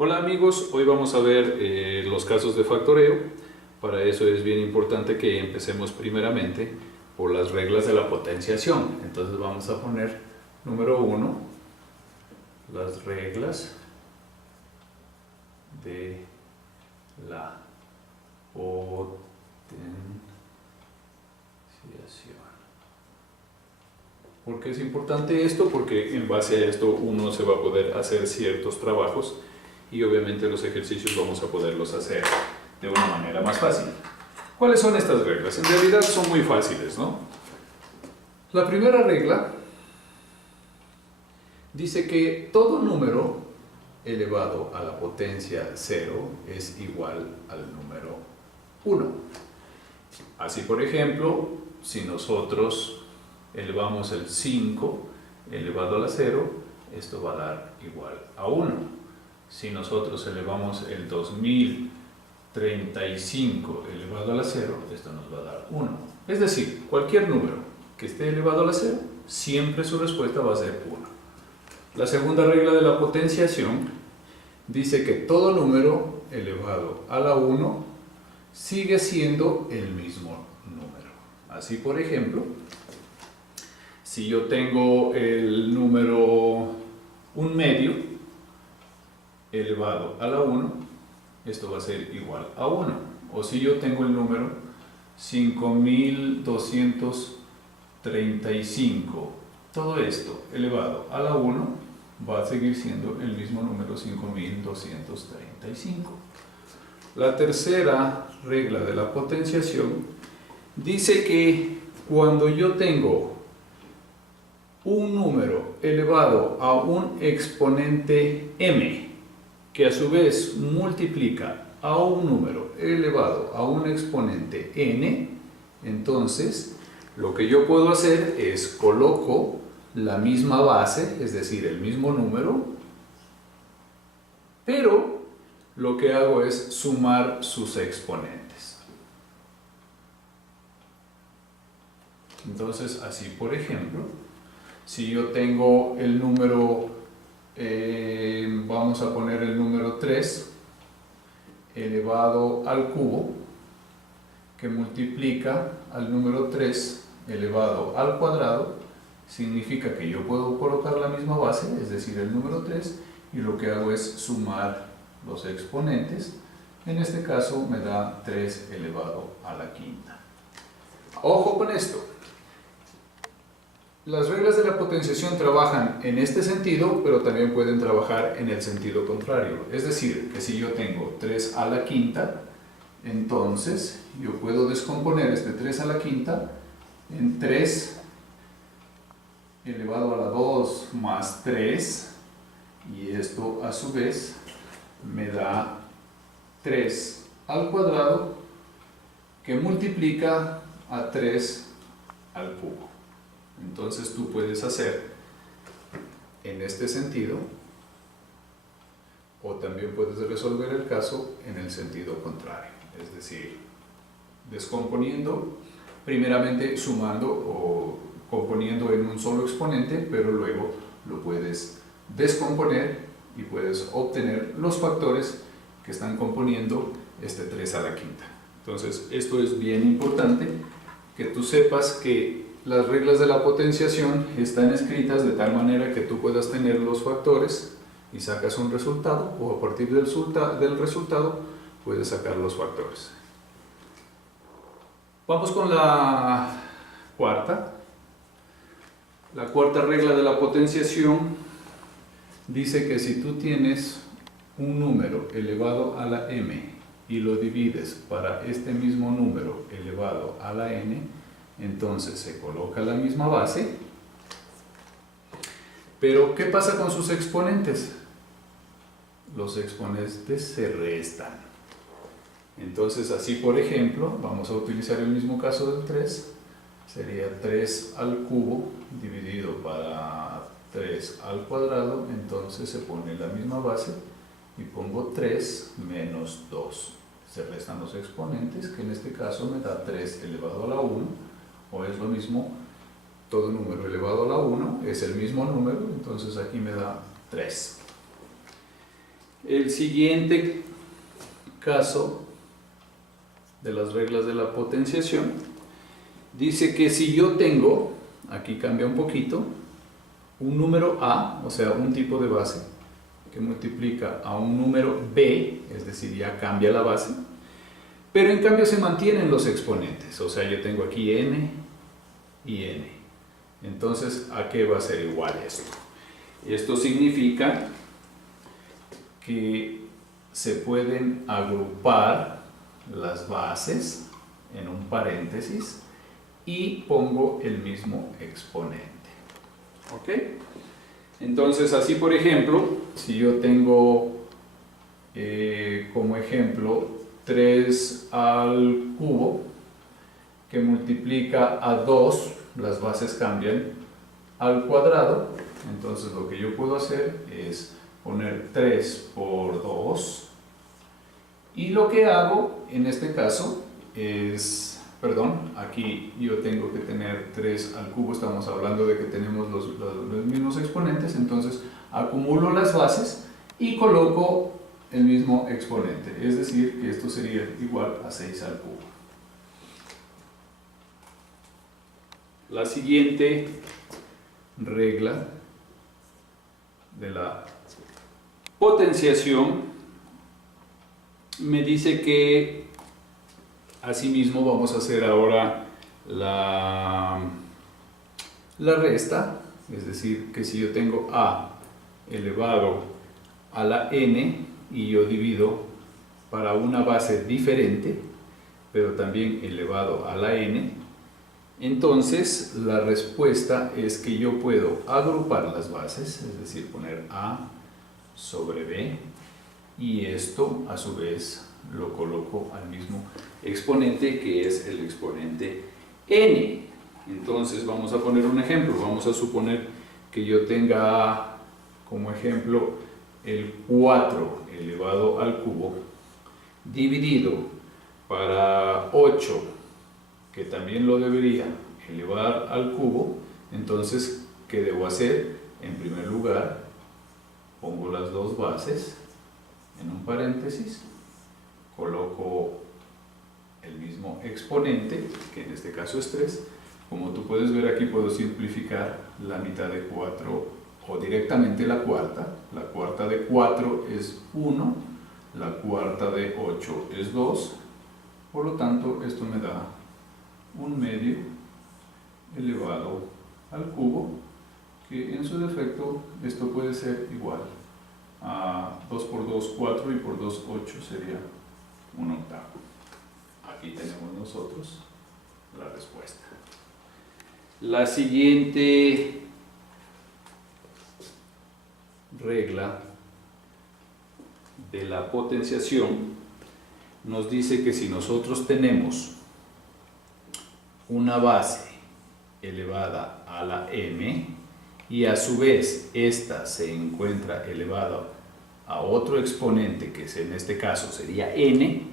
Hola amigos, hoy vamos a ver los casos de factoreo. Para eso es bien importante que empecemos primeramente por las reglas de la potenciación. Entonces vamos a poner número 1, las reglas de la potenciación. ¿Por qué es importante esto? Porque en base a esto uno se va a poder hacer ciertos trabajos y obviamente los ejercicios vamos a poderlos hacer de una manera más fácil. ¿Cuáles son estas reglas? En realidad son muy fáciles, ¿no? La primera regla dice que todo número elevado a la potencia 0 es igual al número 1. Así, por ejemplo, si nosotros elevamos el 5 elevado a la 0, esto va a dar igual a 1. Si nosotros elevamos el 2035 elevado a la 0, esto nos va a dar 1. Es decir, cualquier número que esté elevado a la 0, siempre su respuesta va a ser 1. La segunda regla de la potenciación dice que todo número elevado a la 1 sigue siendo el mismo número. Así, por ejemplo, si yo tengo el número 1 medio elevado a la 1, esto va a ser igual a 1. O si yo tengo el número 5235, todo esto elevado a la 1 va a seguir siendo el mismo número 5235. La tercera regla de la potenciación dice que cuando yo tengo un número elevado a un exponente m, que a su vez multiplica a un número elevado a un exponente n, entonces lo que yo puedo hacer es coloco la misma base, es decir, el mismo número, pero lo que hago es sumar sus exponentes. Entonces, así por ejemplo, si yo tengo el número, vamos a poner el número 3 elevado al cubo, que multiplica al número 3 elevado al cuadrado, significa que yo puedo colocar la misma base, es decir, el número 3, y lo que hago es sumar los exponentes. En este caso me da 3 elevado a la quinta. Ojo con esto. Las reglas de la potenciación trabajan en este sentido, pero también pueden trabajar en el sentido contrario. Es decir, que si yo tengo 3 a la quinta, entonces yo puedo descomponer este 3 a la quinta en 3 elevado a la 2 más 3, y esto a su vez me da 3 al cuadrado, que multiplica a 3 al cubo. Entonces tú puedes hacer en este sentido, o también puedes resolver el caso en el sentido contrario, es decir, descomponiendo, primeramente sumando o componiendo en un solo exponente, pero luego lo puedes descomponer y puedes obtener los factores que están componiendo este 3 a la quinta. Entonces, esto es bien importante, que tú sepas que las reglas de la potenciación están escritas de tal manera que tú puedas tener los factores y sacas un resultado, o a partir del resultado puedes sacar los factores. Vamos con la cuarta. La cuarta regla de la potenciación dice que si tú tienes un número elevado a la m y lo divides para este mismo número elevado a la n, entonces se coloca la misma base, pero ¿qué pasa con sus exponentes? Los exponentes se restan. Entonces, así por ejemplo, vamos a utilizar el mismo caso del 3, sería 3 al cubo dividido para 3 al cuadrado, entonces se pone la misma base y pongo 3 menos 2. Se restan los exponentes, que en este caso me da 3 elevado a la 1, o es lo mismo, todo número elevado a la 1 es el mismo número, entonces aquí me da 3. El siguiente caso de las reglas de la potenciación dice que si yo tengo, aquí cambia un poquito, un número A, o sea, un tipo de base, que multiplica a un número B, es decir, ya cambia la base, pero en cambio se mantienen los exponentes, o sea, yo tengo aquí n y n. Entonces, ¿a qué va a ser igual esto? Esto significa que se pueden agrupar las bases en un paréntesis y pongo el mismo exponente. ¿Ok? Entonces, así por ejemplo, si yo tengo como ejemplo 3 al cubo que multiplica a 2, las bases cambian, al cuadrado, entonces lo que yo puedo hacer es poner 3 por 2 y lo que hago en este caso es, perdón, aquí yo tengo que tener 3 al cubo, estamos hablando de que tenemos los mismos exponentes, entonces acumulo las bases y coloco el mismo exponente, es decir, que esto sería igual a 6 al cubo. La siguiente regla de la potenciación me dice que asimismo vamos a hacer ahora la resta, es decir, que si yo tengo a elevado a la n y yo divido para una base diferente, pero también elevado a la n, entonces la respuesta es que yo puedo agrupar las bases, es decir, poner a sobre b, y esto a su vez lo coloco al mismo exponente, que es el exponente n. Entonces vamos a poner un ejemplo, vamos a suponer que yo tenga como ejemplo el 4 elevado al cubo dividido para 8, que también lo debería elevar al cubo. Entonces, ¿qué debo hacer? En primer lugar, pongo las dos bases en un paréntesis, coloco el mismo exponente, que en este caso es 3. Como tú puedes ver aquí, puedo simplificar la mitad de 4 o directamente la cuarta. La cuarta de 4 es 1, la cuarta de 8 es 2, por lo tanto esto me da 1/2 elevado al cubo, que en su defecto esto puede ser igual a 2 por 2, 4, y por 2, 8, sería 1/8. Aquí tenemos nosotros la respuesta. La siguiente regla de la potenciación nos dice que si nosotros tenemos una base elevada a la m y a su vez esta se encuentra elevada a otro exponente, que en este caso sería n,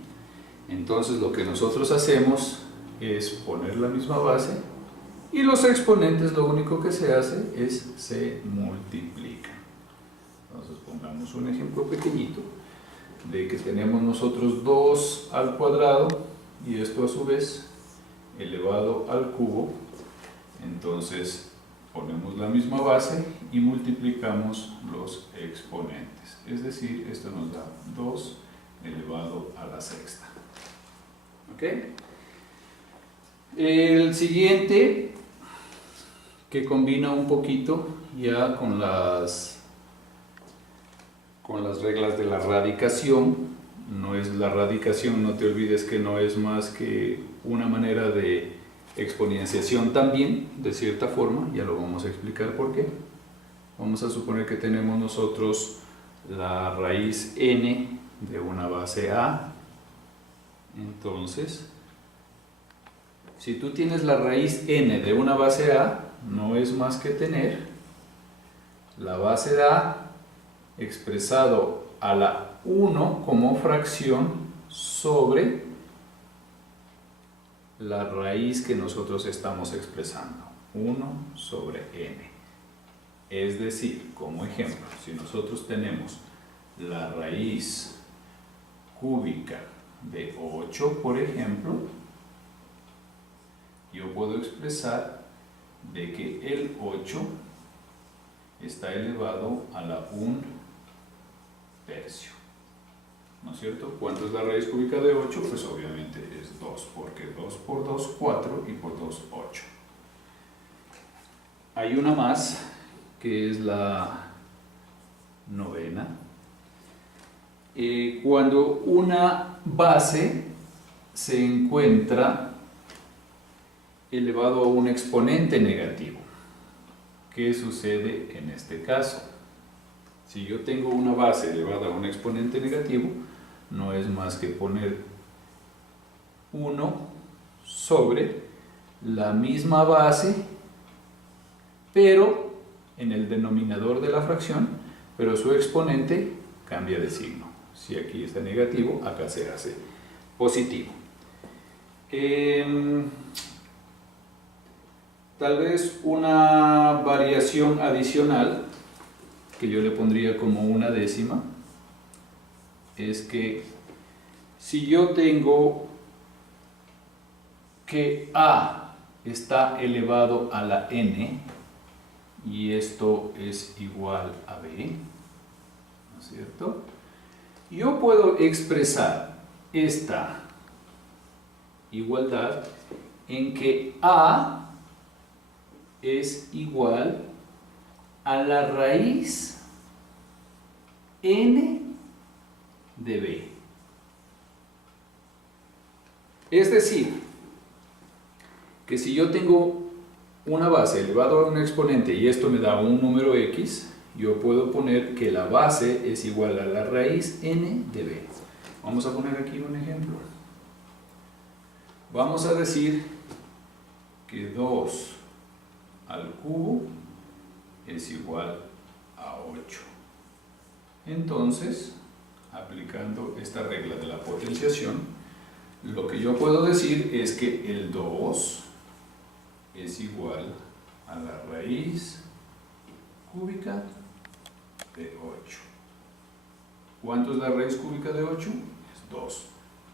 entonces lo que nosotros hacemos es poner la misma base y los exponentes lo único que se hace es se multiplican. Entonces pongamos un ejemplo pequeñito de que tenemos nosotros 2 al cuadrado y esto a su vez elevado al cubo. Entonces ponemos la misma base y multiplicamos los exponentes, es decir, esto nos da 2 elevado a la sexta. ¿Ok? El siguiente, que combina un poquito ya con las reglas de la radicación. No es la radicación, no te olvides que no es más que una manera de exponenciación también, de cierta forma, ya lo vamos a explicar por qué. Vamos a suponer que tenemos nosotros la raíz n de una base a. Entonces, si tú tienes la raíz n de una base a, no es más que tener la base de a expresado a la 1 como fracción sobre la raíz que nosotros estamos expresando, 1 sobre n. Es decir, como ejemplo, si nosotros tenemos la raíz cúbica de 8, por ejemplo, yo puedo expresar de que el 8 está elevado a la 1/3. ¿No es cierto? ¿Cuánto es la raíz cúbica de 8? Pues obviamente es 2, porque 2 por 2, 4, y por 2, 8. Hay una más, que es la novena. Cuando una base se encuentra elevado a un exponente negativo, ¿qué sucede en este caso? Si yo tengo una base elevada a un exponente negativo, no es más que poner 1 sobre la misma base, pero en el denominador de la fracción, pero su exponente cambia de signo. Si aquí está negativo, acá se hace positivo. Tal vez una variación adicional, que yo le pondría como una décima, es que si yo tengo que A está elevado a la n, y esto es igual a B, ¿no es cierto? Yo puedo expresar esta igualdad en que A es igual a la raíz n de B. Es decir, que si yo tengo una base elevado a un exponente y esto me da un número x, yo puedo poner que la base es igual a la raíz n de b. Vamos a poner aquí un ejemplo. Vamos a decir que 2 al cubo es igual a 8. Entonces, aplicando esta regla de la potenciación, lo que yo puedo decir es que el 2 es igual a la raíz cúbica de 8. ¿Cuánto es la raíz cúbica de 8? Es 2.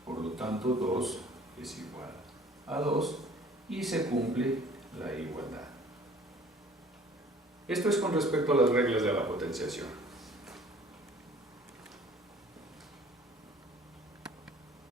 Por lo tanto, 2 es igual a 2 y se cumple la igualdad. Esto es con respecto a las reglas de la potenciación.